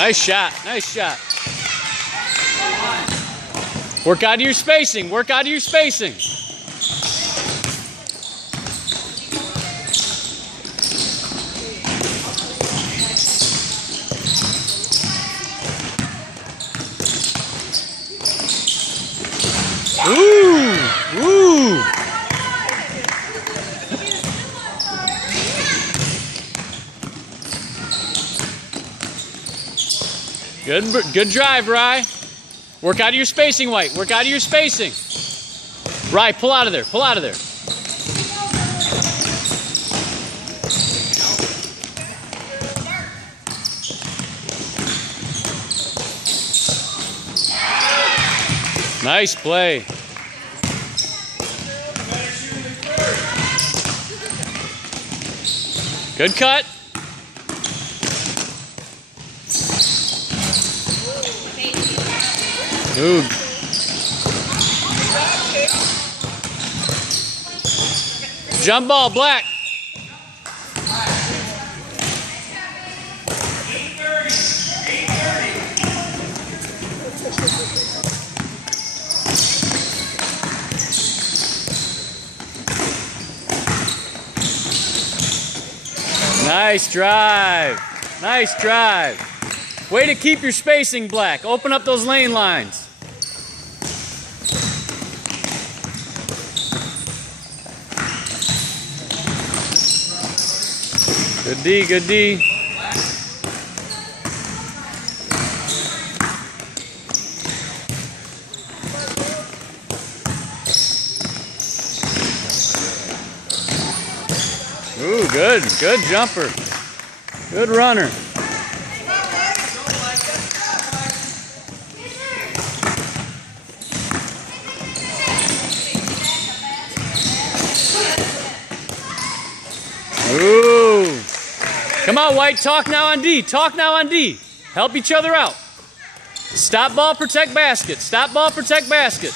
Nice shot. Nice shot. Work out of your spacing. Work out of your spacing. Ooh! Ooh! Good drive, Rye. Work out of your spacing, White. Work out of your spacing. Rye, pull out of there. Pull out of there. Nice play. Good cut. Ooh. Jump ball, Black. Nice drive. Nice drive. Way to keep your spacing, Black. Open up those lane lines. Good D, good D. Ooh, good jumper. Good runner. Ooh. Come on, White. Talk now on D. Talk now on D. Help each other out. Stop ball, protect basket. Stop ball, protect basket.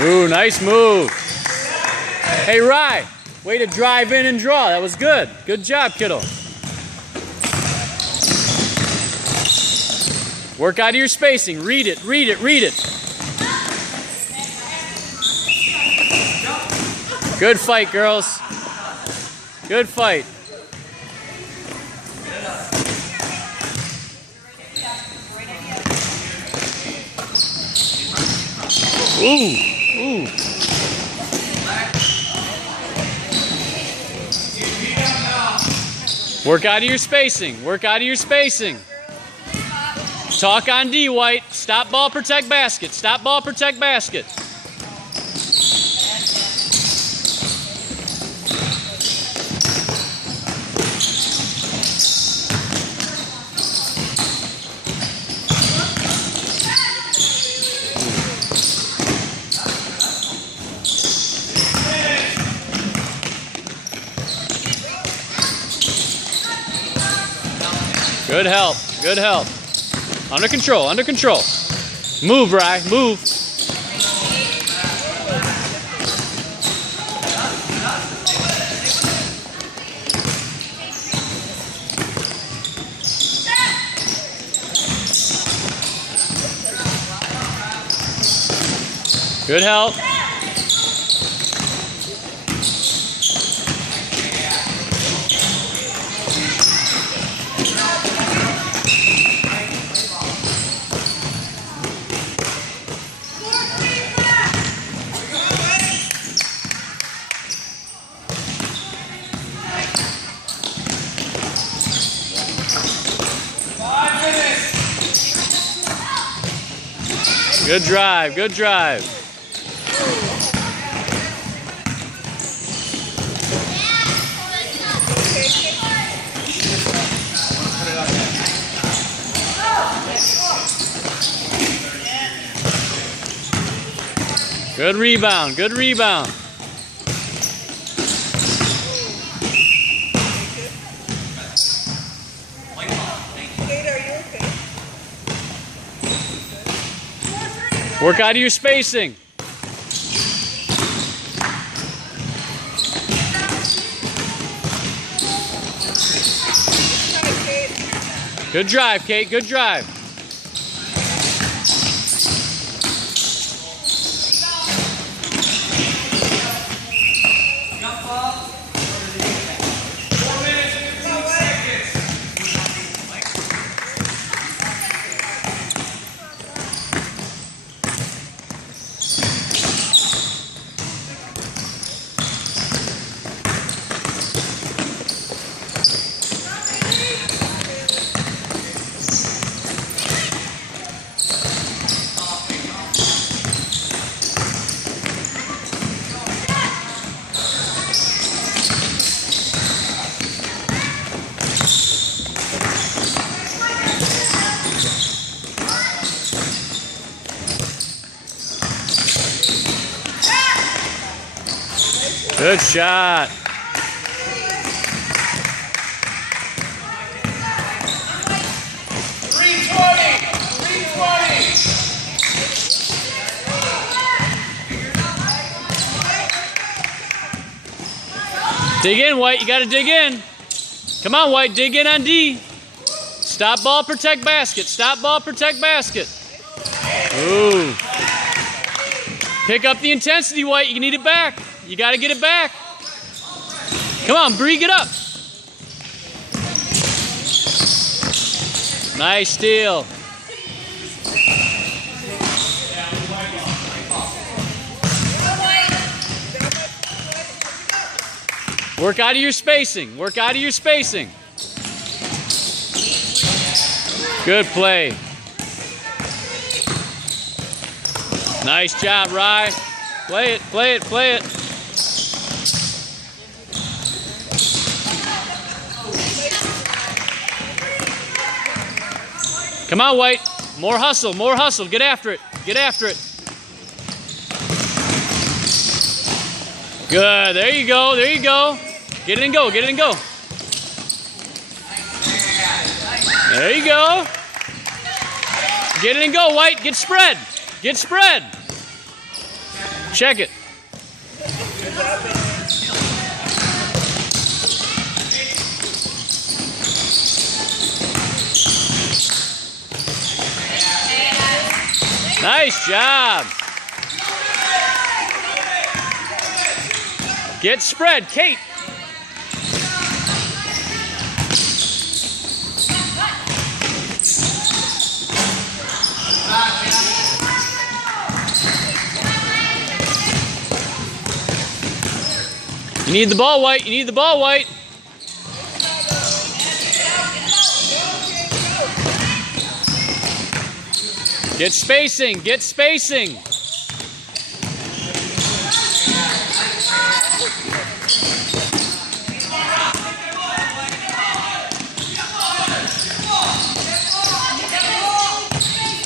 Ooh, nice move. Hey, Rye, way to drive in and draw. That was good. Good job, kiddo. Work out of your spacing. Read it, read it, read it. Good fight, girls. Good fight. Ooh. Ooh. Work out of your spacing. Work out of your spacing. Talk on D, White. Stop ball, protect basket. Stop ball, protect basket. Good help. Good help. Under control. Under control. Move, Rye. Move. Good help. Good drive, good drive. Good rebound, good rebound. Work out of your spacing. Good drive, Kate, good drive. Good shot. Dig in, White. You got to dig in. Come on, White. Dig in on D. Stop ball, protect basket. Stop ball, protect basket. Ooh. Pick up the intensity, White. You need it back. You got to get it back. Come on, Bree, get up. Nice steal. Work out of your spacing. Work out of your spacing. Good play. Nice job, Rye. Play it, play it, play it. Come on, White. More hustle, more hustle. Get after it. Get after it. Good. There you go. There you go. Get it and go. Get it and go. There you go. Get it and go, White. Get spread. Get spread. Check it. Nice job. Get spread, Kate. You need the ball, White. You need the ball, White. Get spacing. Get spacing.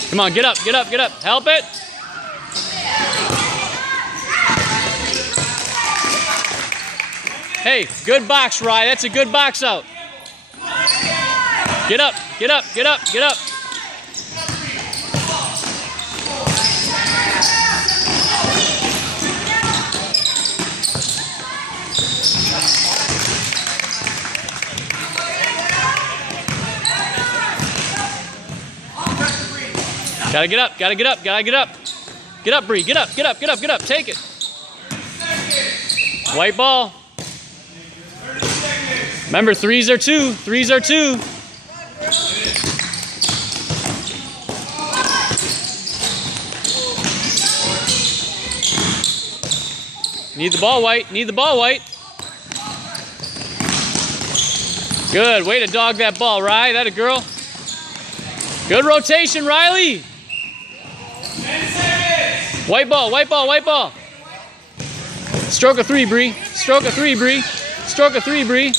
Come on, get up, get up, get up. Help it. Hey, good box, Rye. That's a good box out. Get up, get up, get up, get up. Gotta get up, gotta get up, gotta get up. Get up, Bree, get up, get up, get up, get up. Take it. White ball. Remember, threes are two. Threes are two. Need the ball, White. Need the ball, White. Good. Way to dog that ball, Rye. That a girl. Good rotation, Riley. White ball, white ball, white ball. Stroke a three, Bree. Stroke a three, Bree. Stroke a three, Bree.